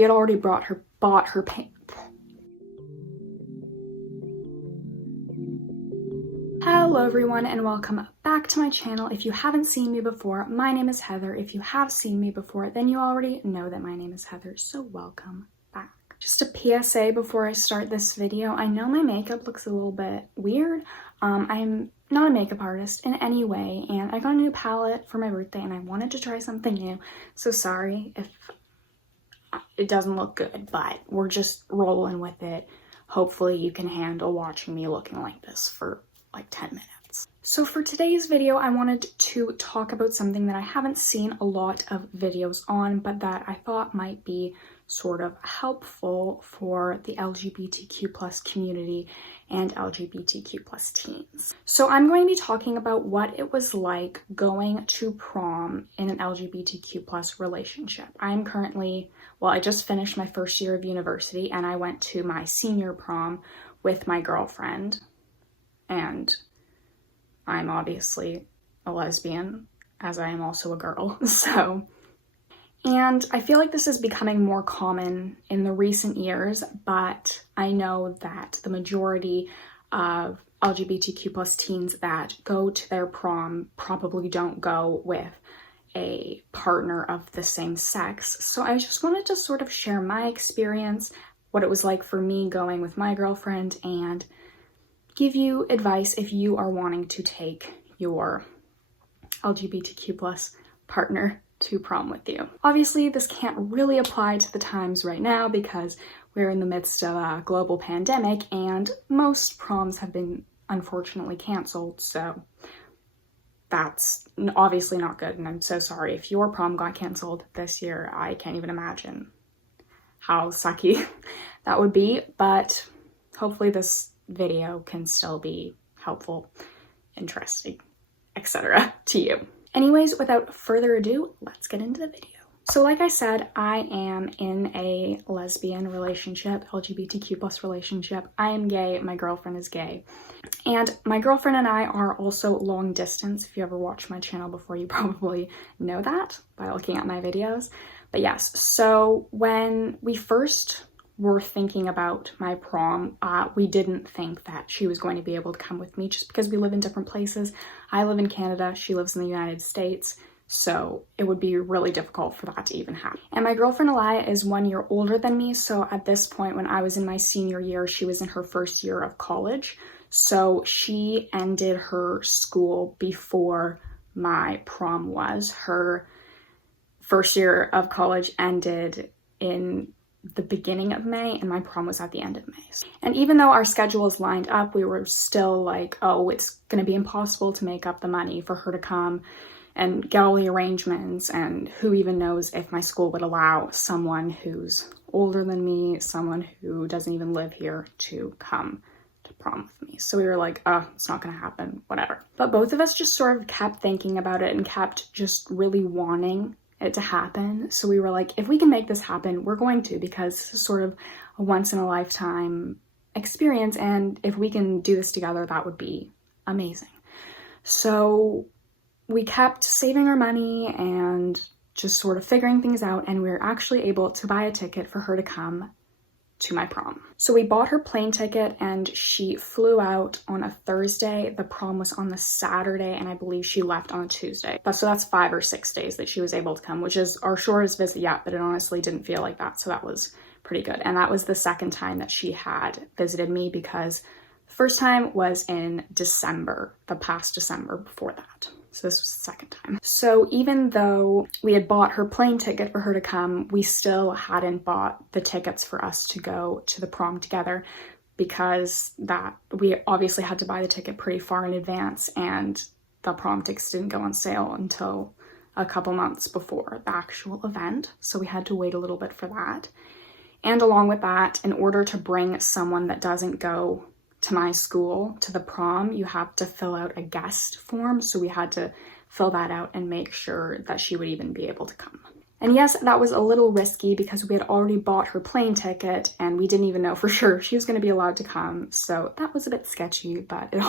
we had already bought her Hello everyone and welcome back to my channel. If you haven't seen me before, my name is Heather. If you have seen me before, then you already know that my name is Heather, so welcome back. Just a PSA before I start this video. I know my makeup looks a little bit weird. I'm not a makeup artist in any way, and I got a new palette for my birthday and I wanted to try something new. So sorry if it doesn't look good, but we're just rolling with it. Hopefully you can handle watching me looking like this for like 10 minutes. So for today's video, I wanted to talk about something that I haven't seen a lot of videos on, but that I thought might be sort of helpful for the LGBTQ plus community and LGBTQ plus teens. So I'm going to be talking about what it was like going to prom in an LGBTQ plus relationship. I'm currently, well, I just finished my first year of university and I went to my senior prom with my girlfriend. And I'm obviously a lesbian, as I am also a girl, so. And I feel like this is becoming more common in the recent years, but I know that the majority of LGBTQ plus teens that go to their prom probably don't go with a partner of the same sex. So I just wanted to sort of share my experience, what it was like for me going with my girlfriend, and give you advice if you are wanting to take your LGBTQ plus partner to prom with you. Obviously, this can't really apply to the times right now because we're in the midst of a global pandemic and most proms have been unfortunately canceled, so that's obviously not good, and I'm so sorry if your prom got canceled this year. I can't even imagine how sucky that would be, but hopefully this video can still be helpful, interesting, etc. to you. Anyways, without further ado, let's get into the video. So like I said, I am in a lesbian relationship, LGBTQ plus relationship. I am gay, my girlfriend is gay. And my girlfriend and I are also long distance. If you ever watched my channel before, you probably know that by looking at my videos. But yes, so when we first were thinking about my prom, we didn't think that she was going to be able to come with me just because we live in different places. I live in Canada, she lives in the United States, so it would be really difficult for that to even happen. And my girlfriend Elia is 1 year older than me, so at this point when I was in my senior year, she was in her first year of college. So she ended her school before my prom was. Her first year of college ended in the beginning of May and my prom was at the end of May. And even though our schedules lined up, we were still like, oh, it's gonna be impossible to make up the money for her to come and get all the arrangements, and who even knows if my school would allow someone who's older than me, someone who doesn't even live here, to come to prom with me. So we were like, oh, it's not gonna happen, whatever. But both of us just sort of kept thinking about it and kept just really wanting it to happen. So we were like, if we can make this happen, we're going to, because this is sort of a once in a lifetime experience, and if we can do this together, that would be amazing. So we kept saving our money and just sort of figuring things out, and we were actually able to buy a ticket for her to come to my prom. So we bought her plane ticket and she flew out on a Thursday. The prom was on the Saturday and I believe she left on a Tuesday. So that's 5 or 6 days that she was able to come, which is our shortest visit yet, but it honestly didn't feel like that. So that was pretty good. And that was the second time that she had visited me, because the first time was in December, the past December before that. So this was the second time. So even though we had bought her plane ticket for her to come, we still hadn't bought the tickets for us to go to the prom together, because that we obviously had to buy the ticket pretty far in advance, and the prom tickets didn't go on sale until a couple months before the actual event. So we had to wait a little bit for that. And along with that, in order to bring someone that doesn't go to my school to the prom, you have to fill out a guest form. So we had to fill that out and make sure that she would even be able to come. And yes, that was a little risky because we had already bought her plane ticket and we didn't even know for sure if she was going to be allowed to come. So that was a bit sketchy, but it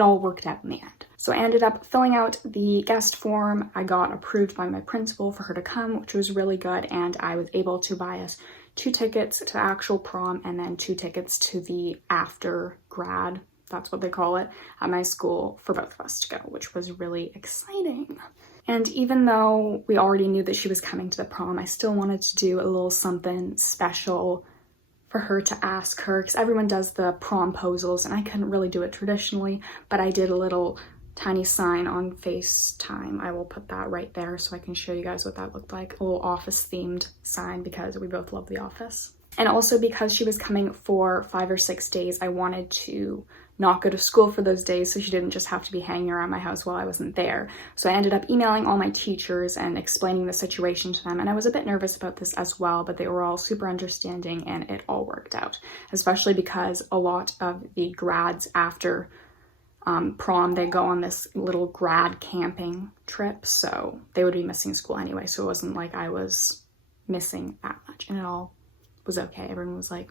all worked out in the end. So I ended up filling out the guest form. I got approved by my principal for her to come, which was really good, and I was able to buy us 2 tickets to actual prom and then 2 tickets to the after grad, that's what they call it, at my school for both of us to go, which was really exciting. And even though we already knew that she was coming to the prom, I still wanted to do a little something special for her to ask her, because everyone does the promposals and I couldn't really do it traditionally, but I did a little tiny sign on FaceTime. I will put that right there so I can show you guys what that looked like. A little office themed sign because we both love The Office. And also because she was coming for 5 or 6 days, I wanted to not go to school for those days so she didn't just have to be hanging around my house while I wasn't there. So I ended up emailing all my teachers and explaining the situation to them, and I was a bit nervous about this as well, but they were all super understanding and it all worked out, especially because a lot of the grads after prom, they go on this little grad camping trip, so they would be missing school anyway, so it wasn't like I was missing that much, and it all was okay. Everyone was like,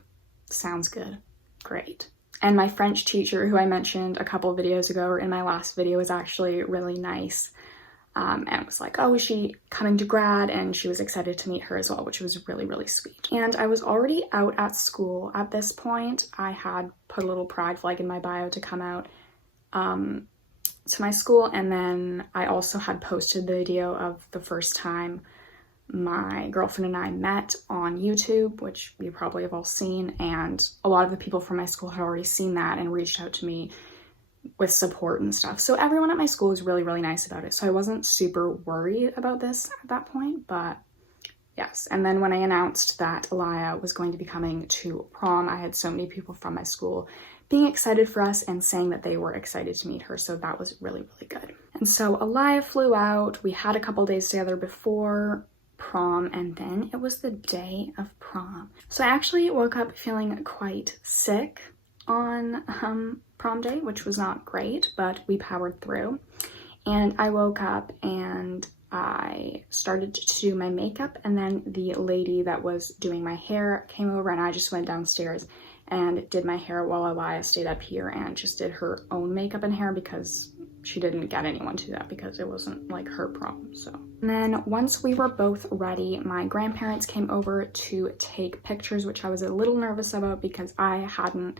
sounds good, great. And my French teacher, who I mentioned a couple of videos ago, or in my last video, was actually really nice. And was like, oh, is she coming to grad? And she was excited to meet her as well, which was really, really sweet. And I was already out at school at this point. I had put a little pride flag in my bio to come out to my school. And then I also had posted the video of the first time my girlfriend and I met on YouTube, which you probably have all seen, and a lot of the people from my school had already seen that and reached out to me with support and stuff. So everyone at my school was really, really nice about it. So I wasn't super worried about this at that point, but yes. And then when I announced that Aliyah was going to be coming to prom, I had so many people from my school being excited for us and saying that they were excited to meet her. So that was really, really good. And so Aliyah flew out. We had a couple days together before prom, and then it was the day of prom. So I actually woke up feeling quite sick on prom day, which was not great, but we powered through. And I woke up and I started to do my makeup, and then the lady that was doing my hair came over, and I just went downstairs and did my hair while Aliyah stayed up here and just did her own makeup and hair because she didn't get anyone to do that because it wasn't like her prom. So, and then once we were both ready, my grandparents came over to take pictures, which I was a little nervous about because I hadn't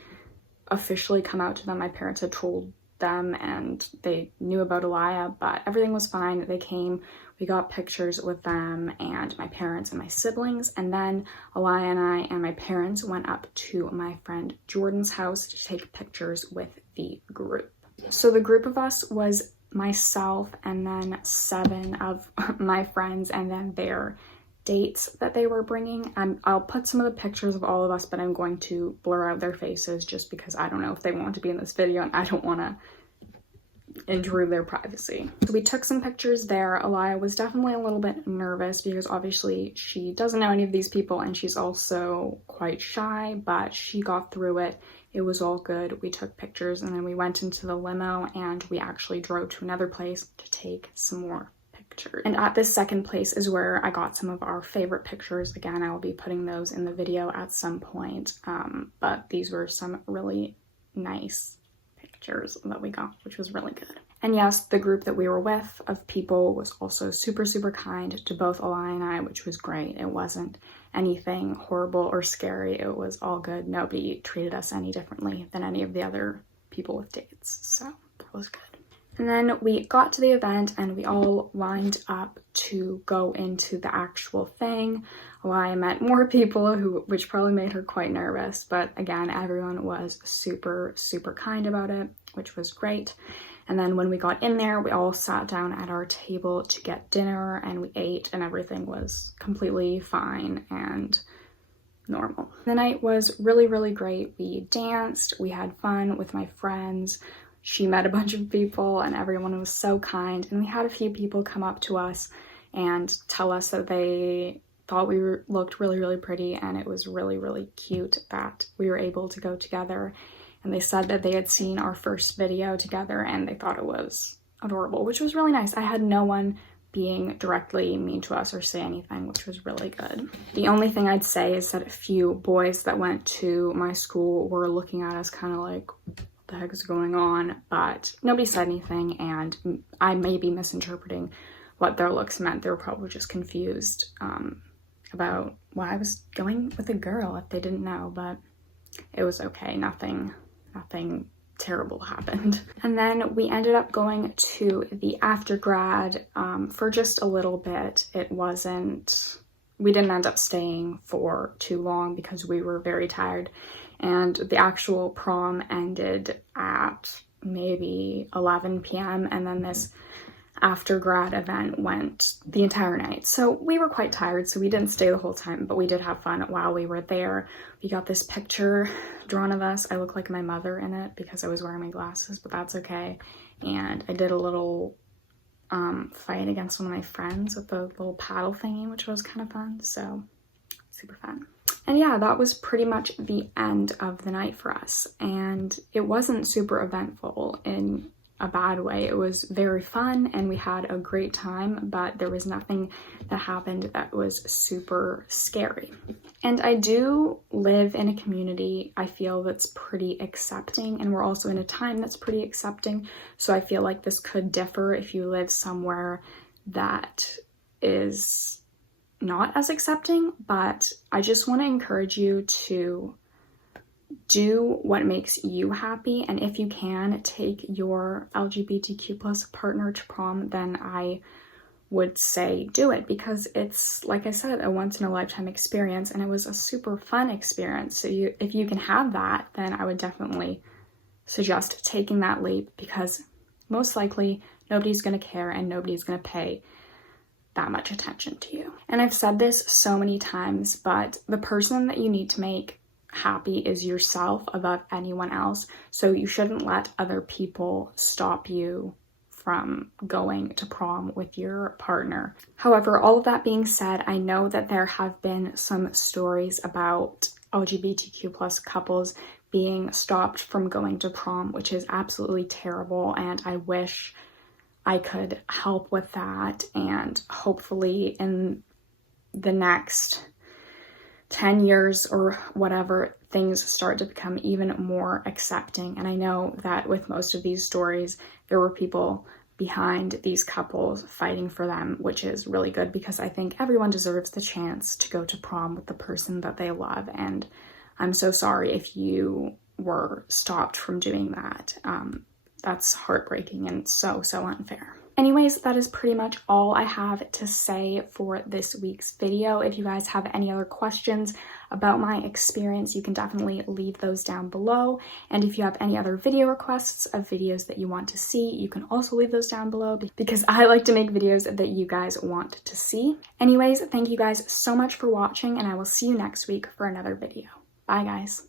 officially come out to them. My parents had told them and they knew about Aliyah, but everything was fine. They came, we got pictures with them and my parents and my siblings, and then Aliyah and I and my parents went up to my friend Jordan's house to take pictures with the group. So the group of us was myself and then 7 of my friends and then their dates that they were bringing. I'll put some of the pictures of all of us, but I'm going to blur out their faces just because I don't know if they want to be in this video and I don't want to intrude their privacy. So we took some pictures there. Aliyah was definitely a little bit nervous because obviously she doesn't know any of these people and she's also quite shy, but she got through it. It was all good. We took pictures and then we went into the limo and we actually drove to another place to take some more pictures. And at this second place is where I got some of our favorite pictures. Again, I will be putting those in the video at some point, but these were some really nice pictures that we got, which was really good. And yes, the group that we were with of people was also super, super kind to both Aliyah and I, which was great. It wasn't anything horrible or scary. It was all good. Nobody treated us any differently than any of the other people with dates. So that was good. And then we got to the event and we all lined up to go into the actual thing. Aliyah met more people, which probably made her quite nervous, but again, everyone was super, super kind about it, which was great. And then when we got in there, we all sat down at our table to get dinner and we ate and everything was completely fine and normal. The night was really, really great. We danced, we had fun with my friends. She met a bunch of people and everyone was so kind. And we had a few people come up to us and tell us that they thought we looked really, really pretty and it was really, really cute that we were able to go together. And they said that they had seen our first video together and they thought it was adorable, which was really nice. I had no one being directly mean to us or say anything, which was really good. The only thing I'd say is that a few boys that went to my school were looking at us kind of like, the heck is going on, but nobody said anything, and I may be misinterpreting what their looks meant. They were probably just confused about why I was going with a girl if they didn't know, but it was okay. Nothing terrible happened. And then we ended up going to the aftergrad for just a little bit. We didn't end up staying for too long because we were very tired. And the actual prom ended at maybe 11 p.m. and then this after grad event went the entire night. So we were quite tired, so we didn't stay the whole time, but we did have fun while we were there. We got this picture drawn of us. I look like my mother in it because I was wearing my glasses, but that's okay. And I did a little fight against one of my friends with the little paddle thingy, which was kind of fun. So super fun. And yeah, that was pretty much the end of the night for us. And it wasn't super eventful in a bad way. It was very fun and we had a great time, but there was nothing that happened that was super scary. And I do live in a community I feel that's pretty accepting, and we're also in a time that's pretty accepting. So I feel like this could differ if you live somewhere that is not as accepting, but I just want to encourage you to do what makes you happy, and if you can take your LGBTQ plus partner to prom, then I would say do it, because it's, like I said, a once in a lifetime experience, and it was a super fun experience. So if you can have that, then I would definitely suggest taking that leap, because most likely nobody's going to care and nobody's going to pay that much attention to you. And I've said this so many times, but the person that you need to make happy is yourself above anyone else. So you shouldn't let other people stop you from going to prom with your partner. However, all of that being said, I know that there have been some stories about LGBTQ plus couples being stopped from going to prom, which is absolutely terrible, and I wish I could help with that, and hopefully in the next 10 years or whatever, things start to become even more accepting. And I know that with most of these stories, there were people behind these couples fighting for them, which is really good, because I think everyone deserves the chance to go to prom with the person that they love. And I'm so sorry if you were stopped from doing that. That's heartbreaking and so unfair. Anyways, that is pretty much all I have to say for this week's video. If you guys have any other questions about my experience, you can definitely leave those down below. And if you have any other video requests of videos that you want to see, you can also leave those down below, because I like to make videos that you guys want to see. Anyways, thank you guys so much for watching, and I will see you next week for another video. Bye, guys.